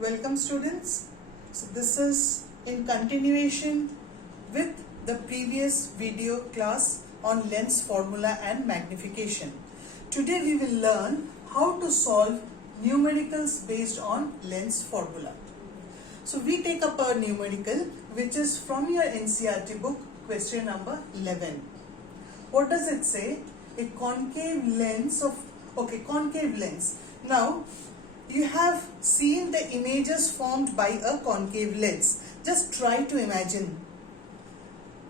Welcome students. So this is in continuation with the previous video class on lens formula and magnification. Today we will learn how to solve numericals based on lens formula. So we take up a numerical which is from your NCERT book, question number 11. What does it say? A concave lens of, concave lens. Now you have seen the images formed by a concave lens. Just try to imagine.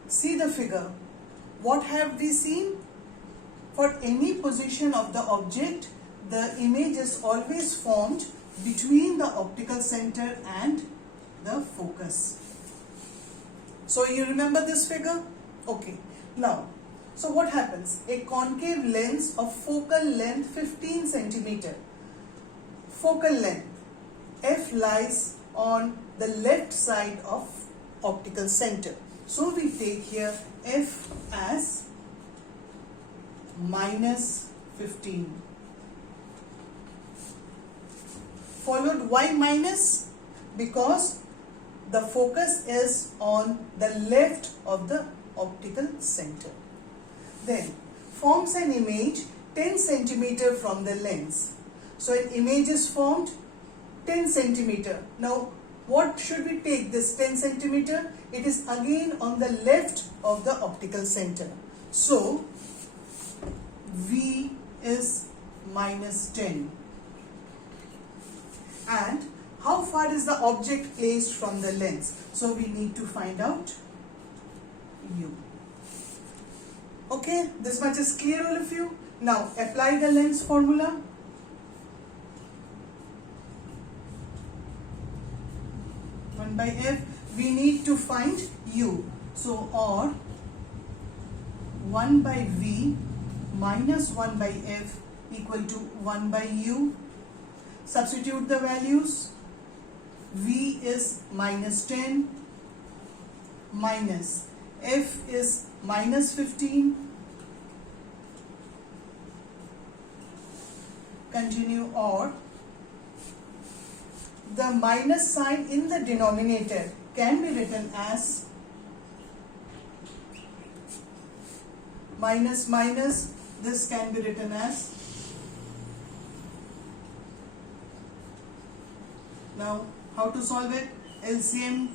See the figure. What have we seen? For any position of the object, the image is always formed between the optical center and the focus. So you remember this figure? Okay. Now, so what happens? A concave lens of focal length 15 centimeter. Focal length F lies on the left side of optical center. So we take here F as minus 15. Followed why minus? Because the focus is on the left of the optical center. Then forms an image 10 centimeter from the lens. So an image is formed 10 centimeter. Now what should we take this 10 centimeter? It is again on the left of the optical center. So V is minus 10. And how far is the object placed from the lens? So we need to find out U. Okay, this much is clear all of you. Now apply the lens formula. By F, we need to find U. So, or 1 by V minus 1 by F equal to 1 by U. Substitute the values. V is minus 10 minus F is minus 15. Continue, or the minus sign in the denominator can be written as minus minus. This can be written as, now how to solve it? LCM.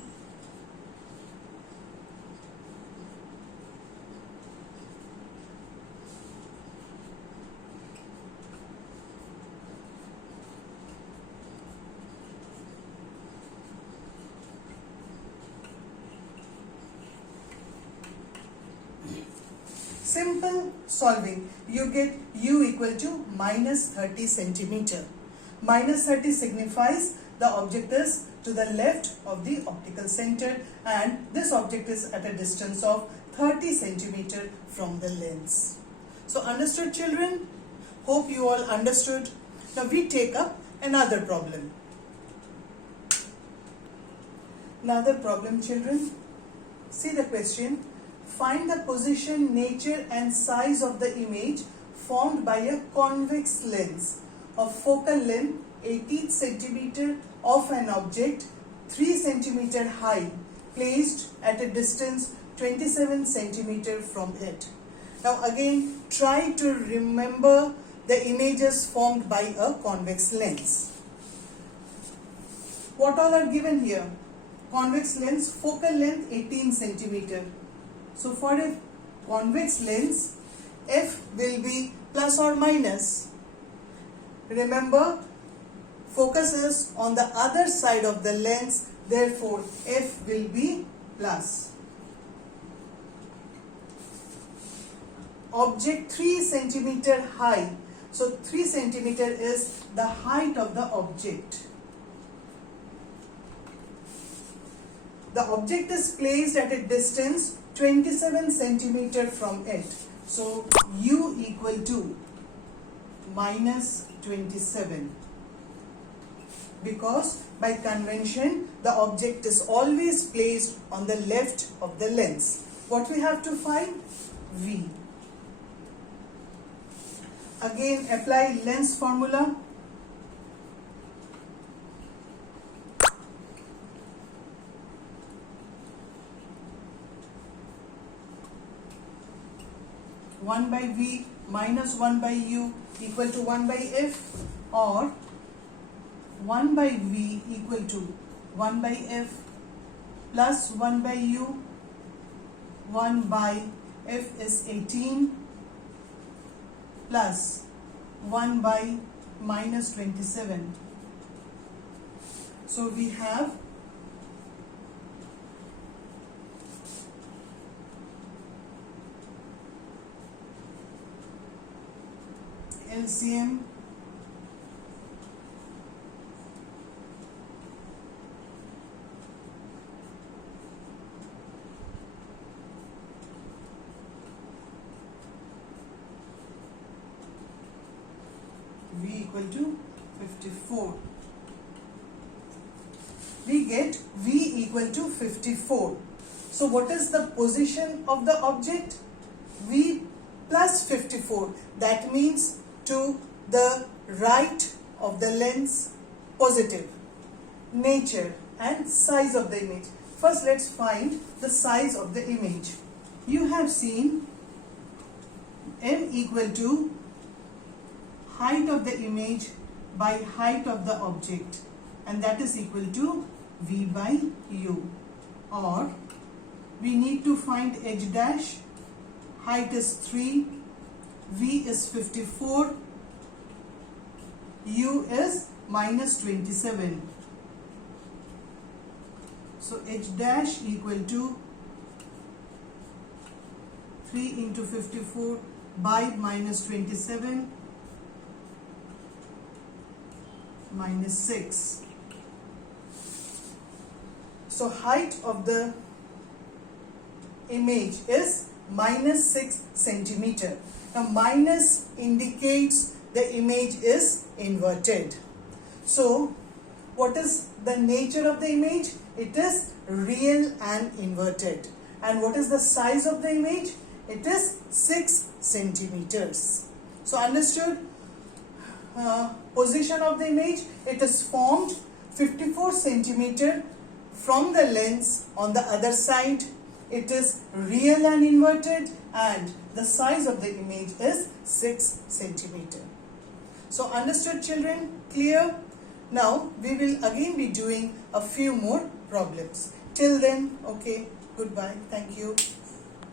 Simple solving. You get U equal to minus 30 centimeter. Minus 30 signifies the object is to the left of the optical center and this object is at a distance of 30 centimeter from the lens. So understood, children? Hope you all understood. Now we take up another problem. Another problem, children. See the question. Find the position, nature and size of the image formed by a convex lens of focal length 18 centimeter of an object 3 centimeter high placed at a distance 27 centimeter from it. Now again, try to remember the images formed by a convex lens. What all are given here? Convex lens, focal length 18 centimeter. So for a convex lens, F will be plus or minus. Remember, focus is on the other side of the lens, therefore F will be plus. Object 3 centimeter high. So 3 centimeter is the height of the object. The object is placed at a distance 27 centimeter from it. So U equal to minus 27. Because by convention, the object is always placed on the left of the lens. What we have to find? V. Again, apply lens formula. 1 by V minus 1 by U equal to 1 by F, or 1 by V equal to 1 by F plus 1 by U. 1 by F is 18 plus 1 by minus 27. So we have LCM V equal to 54. We get V equal to 54. So what is the position of the object? V plus 54. That means to the right of the lens, positive. Nature and size of the image. First let's find the size of the image. You have seen M equal to height of the image by height of the object, and that is equal to V by U. Or we need to find H dash. Height is 3, V is 54, U is minus 27. So H dash equal to 3 into 54 by minus 27 minus 6. So height of the image is minus 6 centimeter. Now minus indicates the image is inverted. So what is the nature of the image? It is real and inverted. And what is the size of the image? It is 6 centimeters. So understood? Position of the image, it is formed 54 centimeter from the lens. On the other side, it is real and inverted, and the size of the image is 6 centimeter. So understood, children? Clear? Now we will again be doing a few more problems. Till then, okay, goodbye, thank you.